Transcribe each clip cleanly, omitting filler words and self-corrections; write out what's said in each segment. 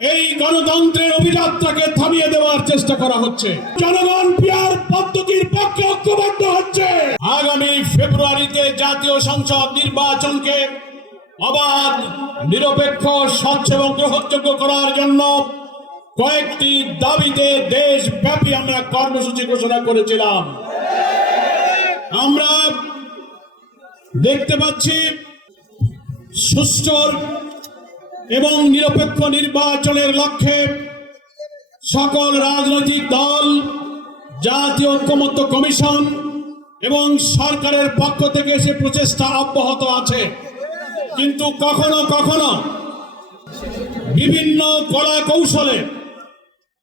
এই গণতন্ত্রের অভিযাত্রাকে থামিয়ে দেওয়ার চেষ্টা করা হচ্ছে। জনগণ পিআর পদ্ধতির পক্ষে ঐক্যবদ্ধ হচ্ছে। আগামী ফেব্রুয়ারিতে জাতীয় সংসদ নির্বাচনকে অবাধ, নিরপেক্ষ, স্বচ্ছ এবং গ্রহণযোগ্য করার জন্য কয়েকটি দাবিতে দেশব্যাপী আমরা কর্মসূচি ঘোষণা করেছিলাম। আমরা দেখতে পাচ্ছি সুষ্ঠু এবং নিরপেক্ষ নির্বাচনের লক্ষ্যে সকল রাজনৈতিক দল, জাতীয় ঐক্যমত্য কমিশন এবং সরকারের পক্ষ থেকে সে প্রচেষ্টা অব্যাহত আছে। কিন্তু কখনো কখনো বিভিন্ন কলা কৌশলে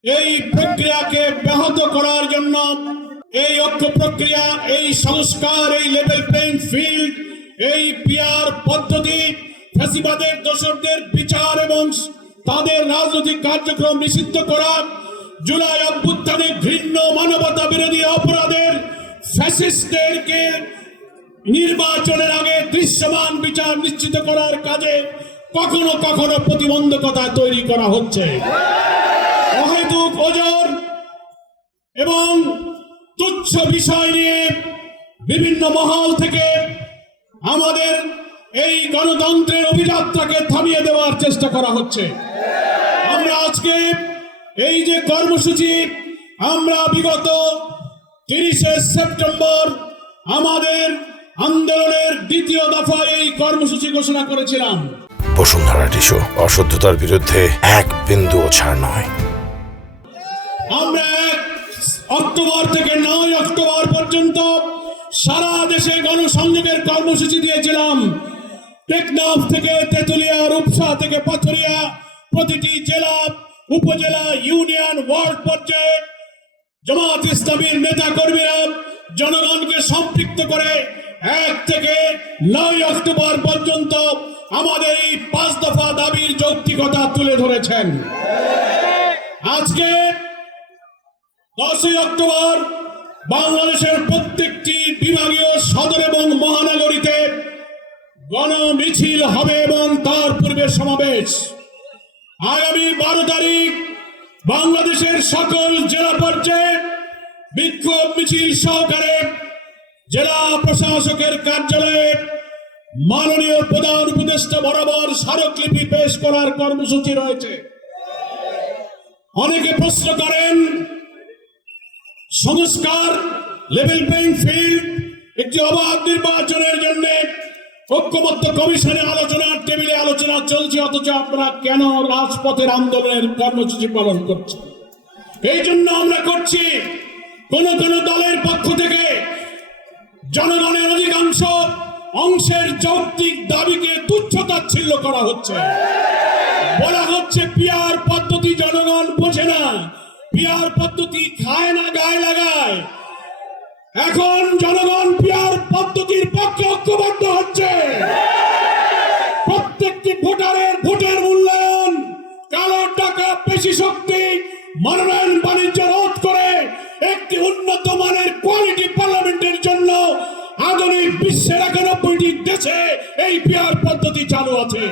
এই প্রক্রিয়াকে ব্যাহত করার জন্য এই ঐক্য প্রক্রিয়া, এই সংস্কার, এই লেভেল প্লেইং ফিল্ড, এই পিআর পদ্ধতি, ফ্যাসিবাদের দোষরদের বিচার এবং তাদের রাজনৈতিক কার্যক্রম নিষিদ্ধ করা, জুলাই অভ্যুত্থানে ঘৃণ্য মানবতা বিরোধী অপরাধের ফ্যাসিস্টদেরকে নির্বাচনের আগে দৃশ্যমান বিচার নিশ্চিত করার কাজে কখনো কখনো প্রতিবন্ধকতা তৈরি করা হচ্ছে। অহেতুক ওজর এবং তুচ্ছ বিষয় নিয়ে বিভিন্ন মহল থেকে আমাদের এই গণতন্ত্রের অভিযাত্রাকে থামিয়ে দেওয়ার চেষ্টা করা হচ্ছে। আমরা আজকে এই যে কর্মসূচি, আমরা বিগত 30শে সেপ্টেম্বর আমাদের আন্দোলনের দ্বিতীয় দফায় এই কর্মসূচি ঘোষণা করেছিলাম। বসুন্ধরা টিস্যু অশুদ্ধতার বিরুদ্ধে এক বিন্দুও ছাড় নয়। আমরা 1 অক্টোবর থেকে 9 অক্টোবর পর্যন্ত সারা দেশে গণসংযোগের কর্মসূচি দিয়েছিলাম। টেকনাফ থেকে তেতুলিয়া, রূপসা থেকে পাথুরিয়া, প্রতিটি জেলা, উপজেলা, ইউনিয়ন, ওয়ার্ড পর্যায়ে জামাত ইসলামীর নেতা কর্মীরা জনগণকে সম্পৃক্ত করে 1 থেকে 9 অক্টোবর পর্যন্ত আমাদের এই 5 দফা দাবির যৌক্তিকতা তুলে ধরেছেন। আজকে 10 অক্টোবর বাংলাদেশের প্রত্যেকটি বিভাগীয় সদর এবং মহানগরীতে গণমিছিল হবে এবং তার পূর্বে সমাবেশ। আগামী 12 তারিখ বাংলাদেশের সকল জেলা পর্যায়ে বিক্ষোভ মিছিল সহকারে জেলা প্রশাসকের কার্যালয়ে মাননীয় প্রধান উপদেষ্টা বরাবর স্মারকলিপি পেশ করার কর্মসূচি রয়েছে। অনেকে প্রশ্ন করেন, সংস্কার, লেভেল প্লেইং ফিল্ড, একটি অবাধ নির্বাচনের জন্য ঐক্যমত্য কমিশনে আলোচনার টেবিলে আলোচনা চলছে, অথচ আপনারা কেন রাজপথের আন্দোলনের কর্মসূচি পালন করছেন? এই জন্য আমরা করছি, কোন কোন দলের পক্ষ থেকে জনগণের অধিকাংশ অংশের যৌক্তিক দাবিকে তুচ্ছ-তাচ্ছিল্য করা হচ্ছে। বলা হচ্ছে পিআর পদ্ধতি জনগণ বোঝে না, পিআর পদ্ধতি খায় না, গায়ে লাগায়। এখন জনগণ পিআর পদ্ধতির পক্ষে ঐক্যবদ্ধ হচ্ছে। প্রত্যেকটি ভোটারের ভোটের মূল্যায়ন, কালো টাকা, পেশি শক্তি, মনোনয়ন বাণিজ্য রোধ করে একটি উন্নত মানের কোয়ালিটি পার্লামেন্টের জন্য আধুনিক বিশ্বের 91টি দেশে এই পিআর পদ্ধতি চালু আছে।